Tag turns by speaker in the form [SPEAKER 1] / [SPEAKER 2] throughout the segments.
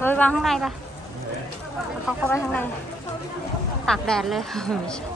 [SPEAKER 1] เฮ้ยวางข้างในปะเขาเข้าไปข้างใน ตากแดดเลยไม่ใช่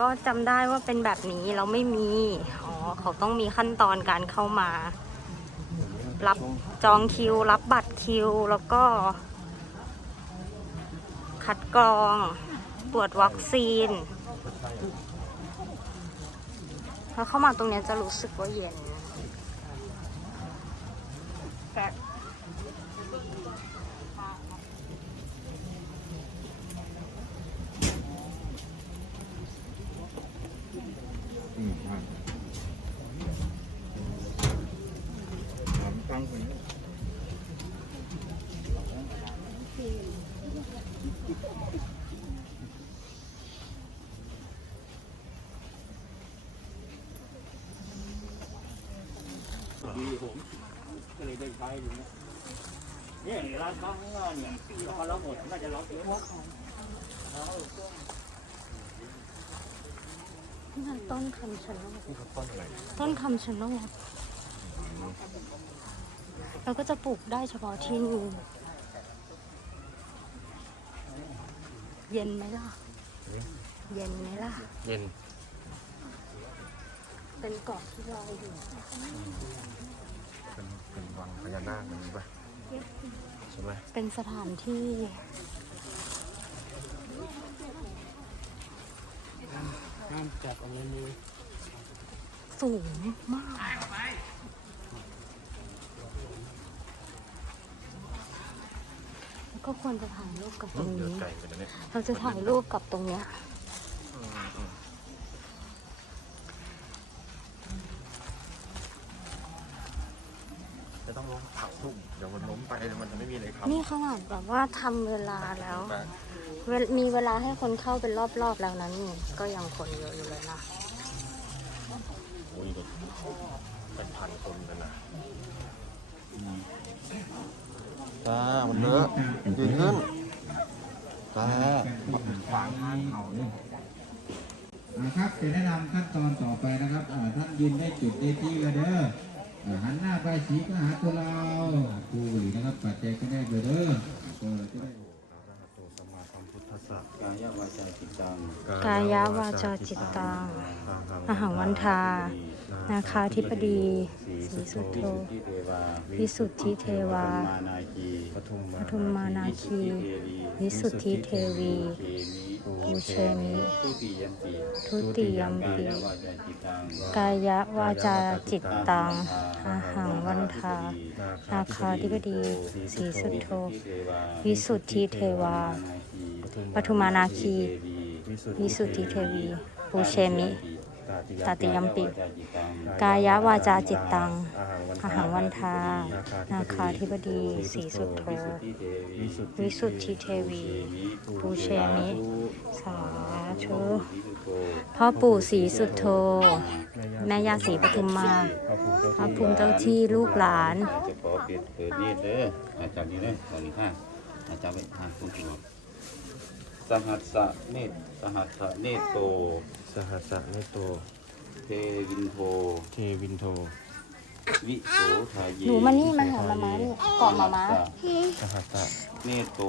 [SPEAKER 1] ก็จำได้ว่าเป็นแบบนี้เราไม่มี อ๋อ เขาต้องมีขั้นตอนการเข้ามา รับจองคิว รับบัตรคิว แล้วก็ คัดกรอง ตรวจวัคซีน แล้วเข้ามาตรงนี้จะรู้สึกว่าเย็นแต่
[SPEAKER 2] อืมอะถามตั้งคนนี้ ดีผมก็เลยได้ใช้อยู่เนี่ยเนี่ยร้านค้าข้างหน้าเนี่ยพอเราหมดน่าจะล็อกเยอะ
[SPEAKER 1] นี่ไงต้นคำชะโนด
[SPEAKER 2] ต้นอะไร
[SPEAKER 1] ต้นคำชะโนดเราก็จะปลูกได้เฉพาะที่นี่เย็นไหมล่ะ เย็นไหมล่ะ
[SPEAKER 2] เย็น
[SPEAKER 1] เป็นเกาะที่ลอยอยู่
[SPEAKER 2] เป็นเป็นวังพญานาคอย่างนี้ป่ะใช่ไหม
[SPEAKER 1] เป็นสถานที่
[SPEAKER 2] ห้ามจับอะไรเลย
[SPEAKER 1] สูงมากแล้วก็ควรจะถ่ายรูปกับตรง
[SPEAKER 2] เดือด
[SPEAKER 1] นี้
[SPEAKER 2] ไก่กันนะเนี่ย
[SPEAKER 1] เราจะถ่ายรูปกับตรงเนี้ย
[SPEAKER 2] จะต้องลงเขาทุ่มเดี๋ยวมันล้ม ไปเดี๋ยวมันจะไม่มีอะไรครับ
[SPEAKER 1] นี่ขนาดแบบว่าทำเวลาแล้วเวลมีเวลาให้คนเข้าเป็นรอบๆแล้วนะนี่ก็ยังคนเยอะอยู่เลยนะ
[SPEAKER 2] โอ้ยแบบเป็นพันคนกันนะตามันเลอะยืนขึ้นตา
[SPEAKER 3] นะครับจะแนะนำขั้นตอนต่อไปนะครับอ่าท่านยืนได้จุดได้ที่แล้วเด้ออ่า หันหน้าไปสีก็หาตัวเราผู้บรินะครับปัจจัยก็ได้เด้อเด้อก็จะได้
[SPEAKER 2] กายาวาจาจิตตัง
[SPEAKER 1] กายาวาจาจิตตังอหังวันทา นาคาธิปดีสีสุโธวิสุทธิเทวา
[SPEAKER 3] ปทุม
[SPEAKER 1] มานาคี วิสุทธิเทวีภูเชมิ
[SPEAKER 2] ทุติยันติ
[SPEAKER 1] ทุติยัมปีกายาวาจาจิตตังอาหังวันทานาคาธิปดีสีสุโธวิสุทธิเทวาปทุมมานาคี วิสุทธิเทวีปูเชมิ ตติยัมปิ กายาวาจาจิตตังอาหังวันทา นาคาธิบดี สีสุทโธ วิสุทธิเทวี ปูเชมิ สาธุพ่อปู่ศรีสุทโธ แม่ย่าศรีปทุมมาพระภูมิเจ้าที่ลูกหลาน
[SPEAKER 2] จะขอเปิดเปิดเนตรเด้ออาจารย์นี่เด้อตอนนี้ค่ะอาจารย์ไปทางคุณครูสหัสสะเนตรสหัสสะเนตโต
[SPEAKER 4] ส หัสสะเนโต
[SPEAKER 2] เทวินโท
[SPEAKER 4] เทวินโท
[SPEAKER 2] วิโสทาเย
[SPEAKER 1] หนูมานี่มาหามามานี่เกาะมามา
[SPEAKER 4] สหัสสะ
[SPEAKER 2] เนตโต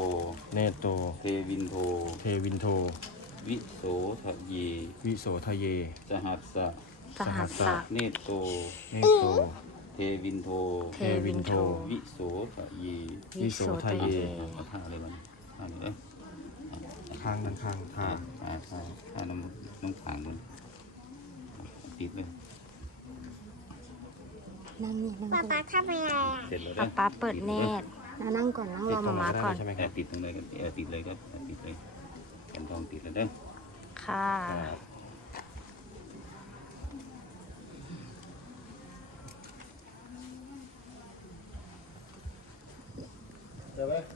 [SPEAKER 4] เนโต
[SPEAKER 2] เทวินโท
[SPEAKER 4] เทวินโท
[SPEAKER 2] วิโสทะเย
[SPEAKER 4] วิโสทะเย
[SPEAKER 2] สหัสสะ
[SPEAKER 1] สหัสสะ
[SPEAKER 2] เนตโต
[SPEAKER 4] เนโต
[SPEAKER 2] เทวินโท
[SPEAKER 1] เทวินโท
[SPEAKER 2] วิโสทะเย
[SPEAKER 1] วิโสทะเย
[SPEAKER 2] เอาท่าอะไรมันท่านี้เด้อ
[SPEAKER 4] ข้างนั้นข้าง
[SPEAKER 2] ท่า
[SPEAKER 4] ข้าง
[SPEAKER 2] ท่าท่าท่าน้ำน้ำขางมันติดเลย
[SPEAKER 1] นั่งนี่นั่ง
[SPEAKER 5] ป๊า
[SPEAKER 1] ก่
[SPEAKER 5] ป๊าทำอะไรอะ
[SPEAKER 2] เสร็จแล้ว
[SPEAKER 1] ป๊า
[SPEAKER 2] เด้อ
[SPEAKER 1] ป๊าเปิดเนตรนะนั่งก่อนนั่งรอมามาก่อน
[SPEAKER 4] ใช่ไหมค
[SPEAKER 2] แต่
[SPEAKER 4] รับ
[SPEAKER 2] ติดตรงเลยก็เออติดเลยก็ติดเลยแผ่นทองติดแล้วเด้อ
[SPEAKER 1] ค่ะ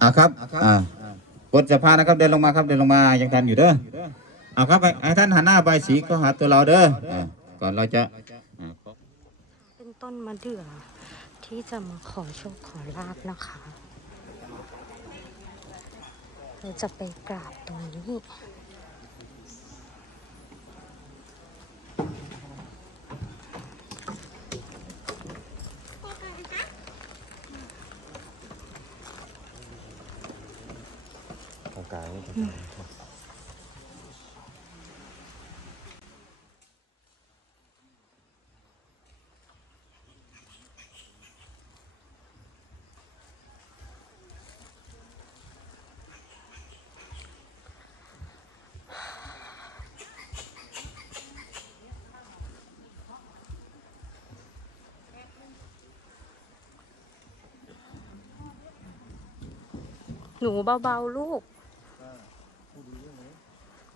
[SPEAKER 3] อ่าครับ อ่า กดสะพานะครับเดินลงมาครับเดินลงมายังทันอยู่เด้อเอาครับไอ้ท่านหันหน้าไปสีก็หาตัวเราเด้อก่
[SPEAKER 2] อนเราจะ
[SPEAKER 1] เป็นต้นมะเดื่อที่จะมาขอโชคขอลาบนะคะเราจะไปกราบตรงนี้
[SPEAKER 4] ตรงกลางนี่ตรงกลาง
[SPEAKER 1] หนูเบาๆลูก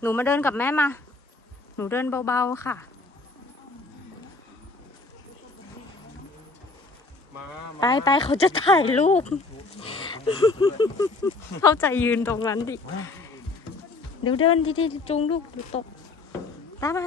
[SPEAKER 1] หนูมาเดินกับแม่มา หนูเดินเบาๆค่ะไปไปเขาจะถ่ายรูป เข้าใจยืนตรงนั้นดิ เดี๋ยวเดินดีๆจูงลูกเดี๋ยวตก ตามมา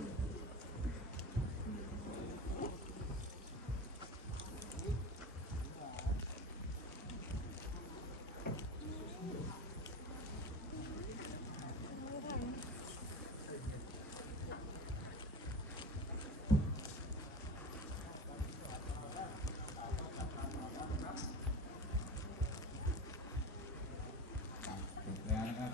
[SPEAKER 3] จบแล้วนะครับ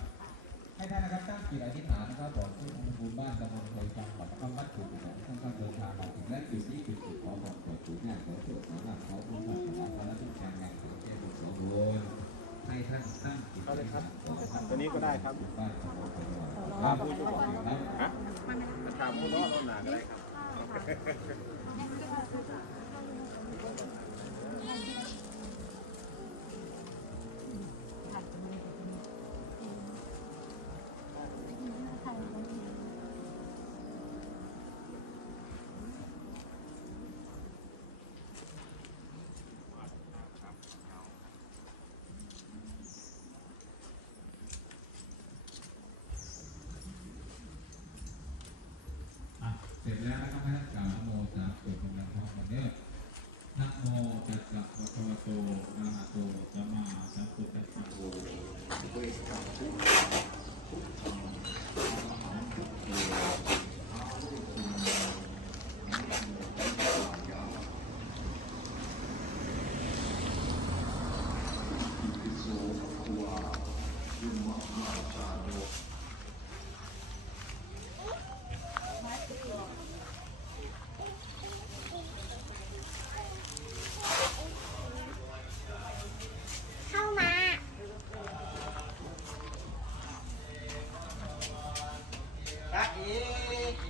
[SPEAKER 3] ให้ท่านนะครับตั้งจิตอธิษฐานนะครับบอกที่องค์ภูมิบ้านตำบลโพยจังหวัดนครวัดถูกของท่านก็เดินทางมาถึงและจุดนี้จุดจุดขอบอกเปิดจุดแรกขอโชคขอลาภขอบุญขอสมบัติและทุกอย่างงานขอแก้บุญขอบุญให้ท่านตั้งจิตอธิษฐานตัวนี้ก็ได้ ครับบ้านตำบลโพยจังหวัดครับผู้ช่วยครับ
[SPEAKER 4] ถามผู้น้องหนาก็ได้ครับ
[SPEAKER 1] อ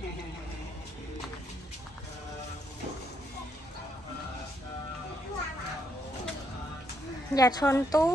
[SPEAKER 1] ย่าชนตู้